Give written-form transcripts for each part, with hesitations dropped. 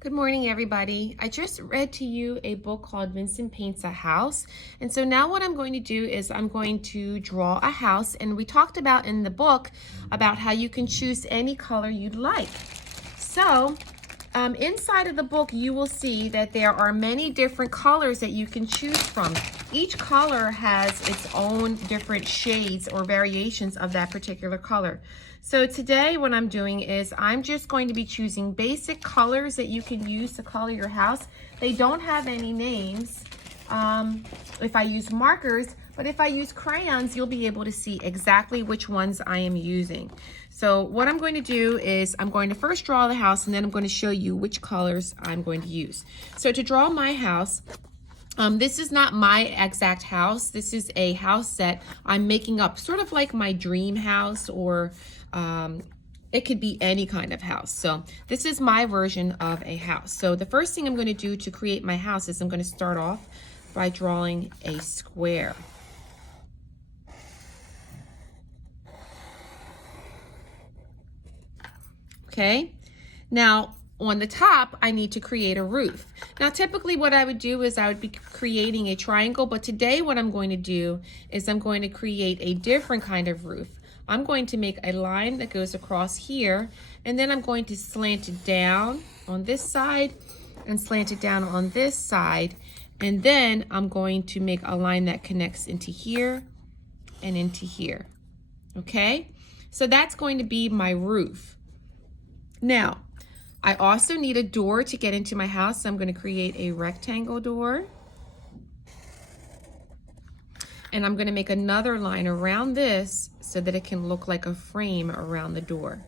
Good morning, everybody. I just read to you a book called Vincent Paints a House. And so now what I'm going to do is I'm going to draw a house. And we talked about in the book about how you can choose any color you'd like. So inside of the book, you will see that there are many different colors that you can choose from. Each color has its own different shades or variations of that particular color. So today what I'm doing is I'm just going to be choosing basic colors that you can use to color your house. They don't have any names if I use markers, but if I use crayons, you'll be able to see exactly which ones I am using. So what I'm going to do is I'm going to first draw the house, and then I'm going to show you which colors I'm going to use. So to draw my house, this is not my exact house. This is a house that I'm making up, sort of like my dream house, or it could be any kind of house. So this is my version of a house. So the first thing I'm going to do to create my house is I'm going to start off by drawing a square. Okay, now on the top, I need to create a roof. Now, typically what I would do is I would be creating a triangle, but today what I'm going to do is I'm going to create a different kind of roof. I'm going to make a line that goes across here, and then I'm going to slant it down on this side and slant it down on this side. And then I'm going to make a line that connects into here and into here. Okay, so that's going to be my roof. Now, I also need a door to get into my house, so I'm going to create a rectangle door. And I'm going to make another line around this so that it can look like a frame around the door.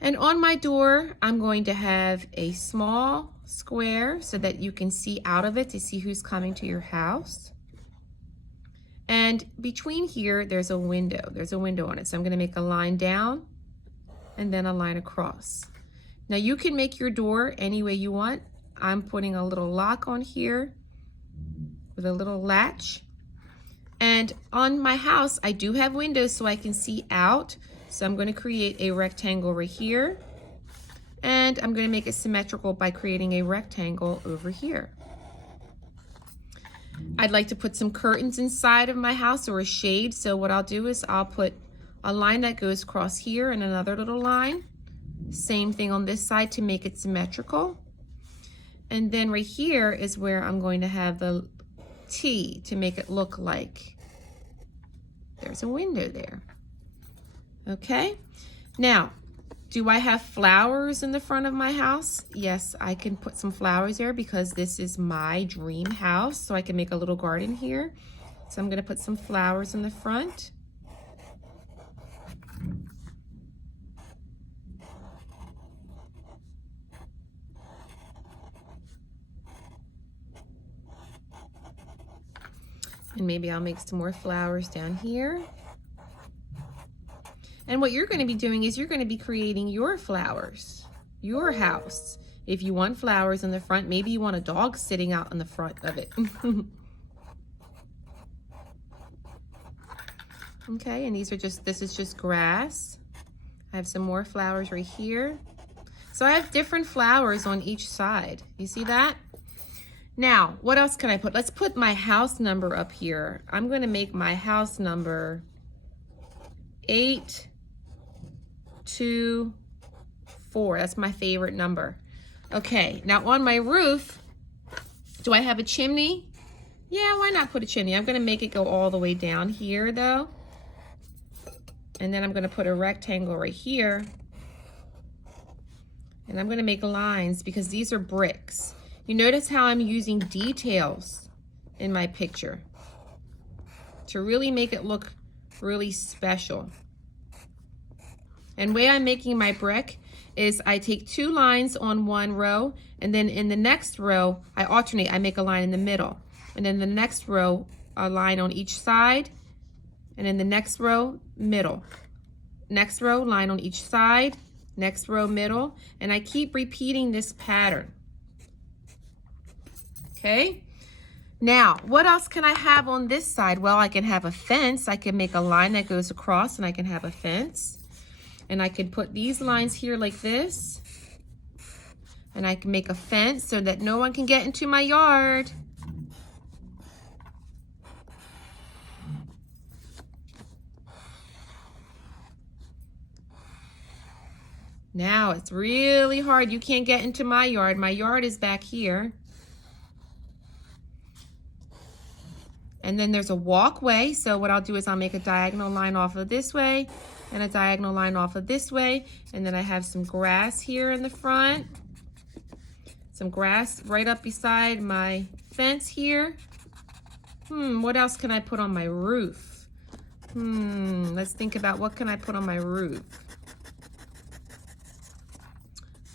And on my door, I'm going to have a small square so that you can see out of it to see who's coming to your house. And between here, there's a window. There's a window on it. So I'm going to make a line down and then a line across. Now you can make your door any way you want. I'm putting a little lock on here with a little latch. And on my house, I do have windows so I can see out. So I'm going to create a rectangle right here. And I'm going to make it symmetrical by creating a rectangle over here. I'd like to put some curtains inside of my house, or a shade. So what I'll do is I'll put a line that goes across here and another little line. Same thing on this side to make it symmetrical. And then right here is where I'm going to have the T to make it look like there's a window there. Okay, now, do I have flowers in the front of my house? Yes, I can put some flowers there because this is my dream house. So I can make a little garden here. So I'm going to put some flowers in the front. And maybe I'll make some more flowers down here. And what you're going to be doing is you're going to be creating your flowers, your house. If you want flowers in the front, maybe you want a dog sitting out in the front of it. Okay, and this is just grass. I have some more flowers right here. So I have different flowers on each side. You see that? Now, what else can I put? Let's put my house number up here. I'm going to make my house number 824. That's my favorite number. Okay, now on my roof, do I have a chimney? Yeah, why not put a chimney? I'm going to make it go all the way down here, though. And then I'm going to put a rectangle right here. And I'm going to make lines because these are bricks. You notice how I'm using details in my picture to really make it look really special. And the way I'm making my brick is I take two lines on one row, and then in the next row, I alternate. I make a line in the middle. And then the next row, a line on each side. And in the next row, middle. Next row, line on each side. Next row, middle. And I keep repeating this pattern. Okay, now what else can I have on this side? Well, I can have a fence. I can make a line that goes across, and I can have a fence. And I can put these lines here like this. And I can make a fence so that no one can get into my yard. Now it's really hard. You can't get into my yard. My yard is back here. And then there's a walkway. So what I'll do is I'll make a diagonal line off of this way and a diagonal line off of this way. And then I have some grass here in the front. Some grass right up beside my fence here. What else can I put on my roof? Let's think about what can I put on my roof.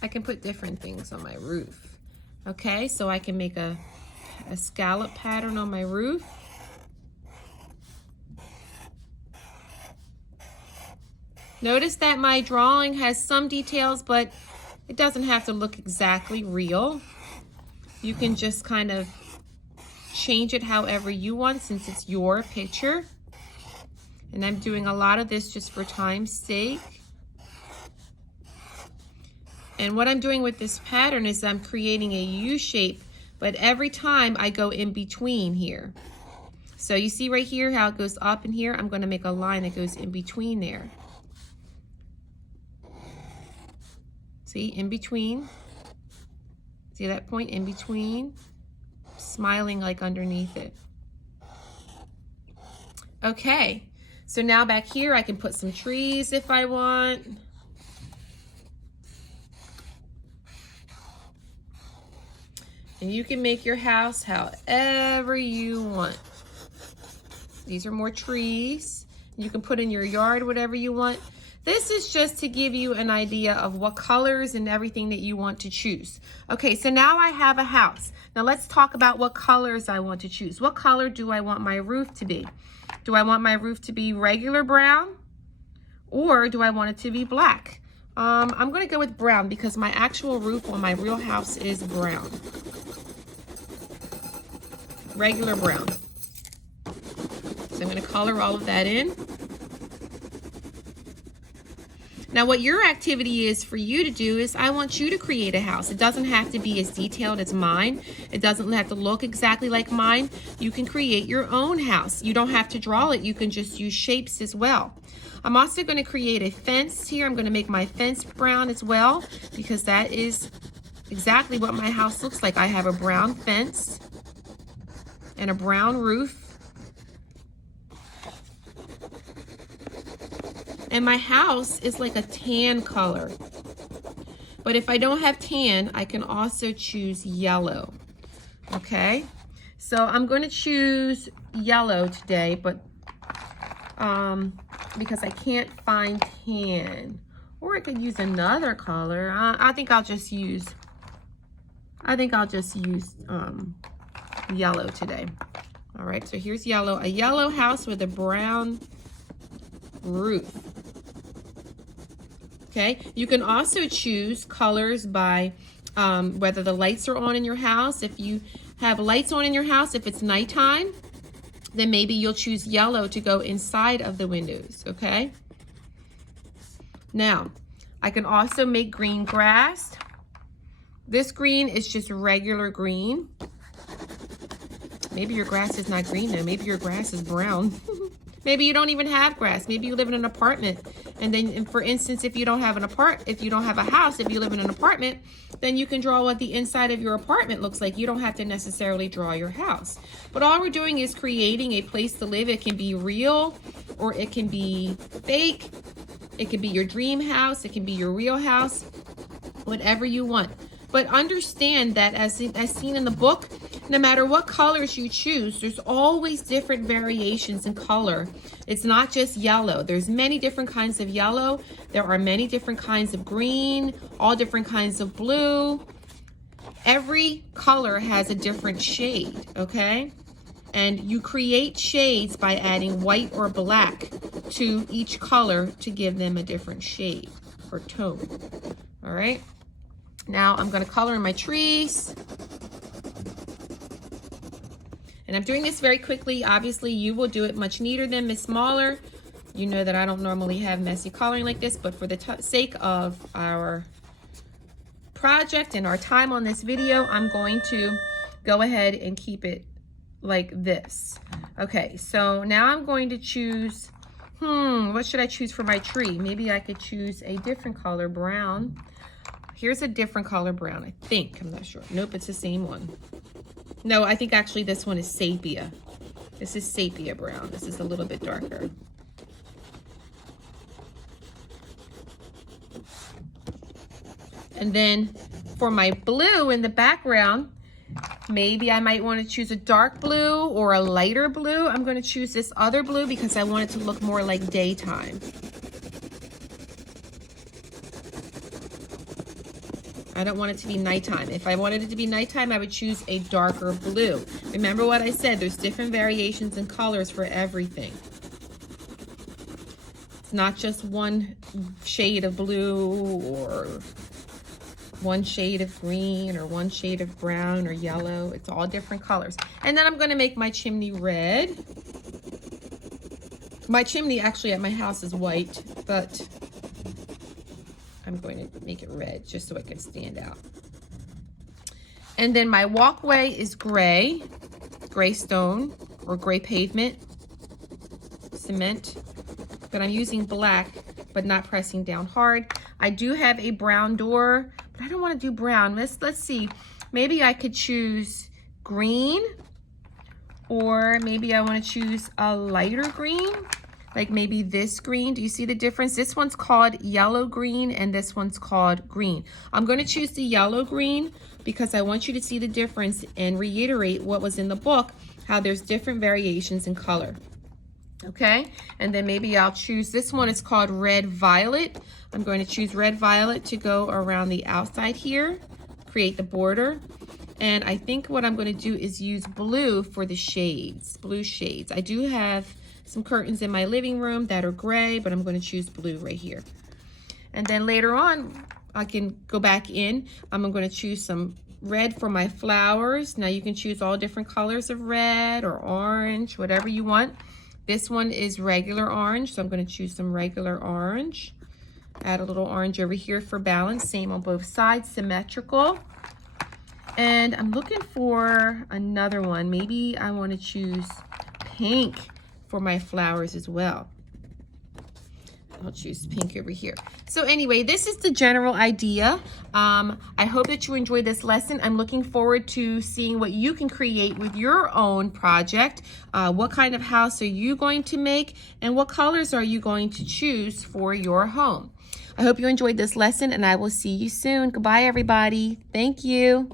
I can put different things on my roof. Okay, so I can make a scallop pattern on my roof. Notice that my drawing has some details, but it doesn't have to look exactly real. You can just kind of change it however you want since it's your picture. And I'm doing a lot of this just for time's sake. And what I'm doing with this pattern is I'm creating a U shape, but every time I go in between here. So you see right here how it goes up in here? I'm going to make a line that goes in between there. See, in between. See that point in between? Smiling like underneath it. Okay, so now back here I can put some trees if I want. And you can make your house however you want. These are more trees. You can put in your yard whatever you want. This is just to give you an idea of what colors and everything that you want to choose. Okay, so now I have a house. Now let's talk about what colors I want to choose. What color do I want my roof to be? Do I want my roof to be regular brown? Or do I want it to be black? I'm gonna go with brown because my actual roof on my real house is brown. Regular brown. So I'm gonna color all of that in. Now what your activity is for you to do is I want you to create a house. It doesn't have to be as detailed as mine. It doesn't have to look exactly like mine. You can create your own house. You don't have to draw it. You can just use shapes as well. I'm also going to create a fence here. I'm going to make my fence brown as well because that is exactly what my house looks like. I have a brown fence and a brown roof. And my house is like a tan color. But if I don't have tan, I can also choose yellow. Okay? So I'm going to choose yellow today, but because I can't find tan. Or I could use another color. I think I'll just use yellow today. All right, so here's yellow. A yellow house with a brown roof. Okay, you can also choose colors by whether the lights are on in your house. If you have lights on in your house, if it's nighttime, then maybe you'll choose yellow to go inside of the windows, okay? Now, I can also make green grass. This green is just regular green. Maybe your grass is not green though. Maybe your grass is brown. Maybe you don't even have grass. Maybe you live in an apartment. And then, for instance, if you don't have a house, if you live in an apartment, then you can draw what the inside of your apartment looks like. You don't have to necessarily draw your house. But all we're doing is creating a place to live. It can be real or it can be fake. It can be your dream house. It can be your real house. Whatever you want. But understand that as seen in the book, no matter what colors you choose, there's always different variations in color. It's not just yellow. There's many different kinds of yellow. There are many different kinds of green, all different kinds of blue. Every color has a different shade, okay? And you create shades by adding white or black to each color to give them a different shade or tone, all right? Now I'm going to color in my trees. And I'm doing this very quickly. Obviously, you will do it much neater than Miss Mahler. You know that I don't normally have messy coloring like this, but for the sake of our project and our time on this video, I'm going to go ahead and keep it like this. Okay, so now I'm going to choose, what should I choose for my tree? Maybe I could choose a different color, brown. Here's a different color brown, I think. I'm not sure. Nope, it's the same one. No, I think actually this one is sepia. This is sepia brown. This is a little bit darker. And then for my blue in the background, maybe I might want to choose a dark blue or a lighter blue. I'm going to choose this other blue because I want it to look more like daytime. I don't want it to be nighttime. If I wanted it to be nighttime, I would choose a darker blue. Remember what I said, there's different variations in colors for everything. It's not just one shade of blue or one shade of green or one shade of brown or yellow. It's all different colors. And then I'm going to make my chimney red. My chimney actually at my house is white, but I'm going to make it red just so it can stand out. And then my walkway is gray stone or gray pavement, cement, but I'm using black but not pressing down hard. I do have a brown door, but I don't want to do brown. Let's see. Maybe I could choose green, or maybe I want to choose a lighter green, like maybe this green. Do you see the difference? This one's called yellow green and this one's called green. I'm going to choose the yellow green because I want you to see the difference and reiterate what was in the book, how there's different variations in color. Okay, and then maybe I'll choose, this one is called red violet. I'm going to choose red violet to go around the outside here, create the border. And I think what I'm going to do is use blue for the shades, blue shades. I do have some curtains in my living room that are gray, but I'm going to choose blue right here. And then later on, I can go back in. I'm going to choose some red for my flowers. Now you can choose all different colors of red or orange, whatever you want. This one is regular orange, so I'm going to choose some regular orange. Add a little orange over here for balance, same on both sides, symmetrical. And I'm looking for another one. Maybe I want to choose pink for my flowers as well. I'll choose pink over here. So anyway, this is the general idea. I hope that you enjoyed this lesson. I'm looking forward to seeing what you can create with your own project. What kind of house are you going to make, and what colors are you going to choose for your home? I hope you enjoyed this lesson, and I will see you soon. Goodbye, everybody. Thank you.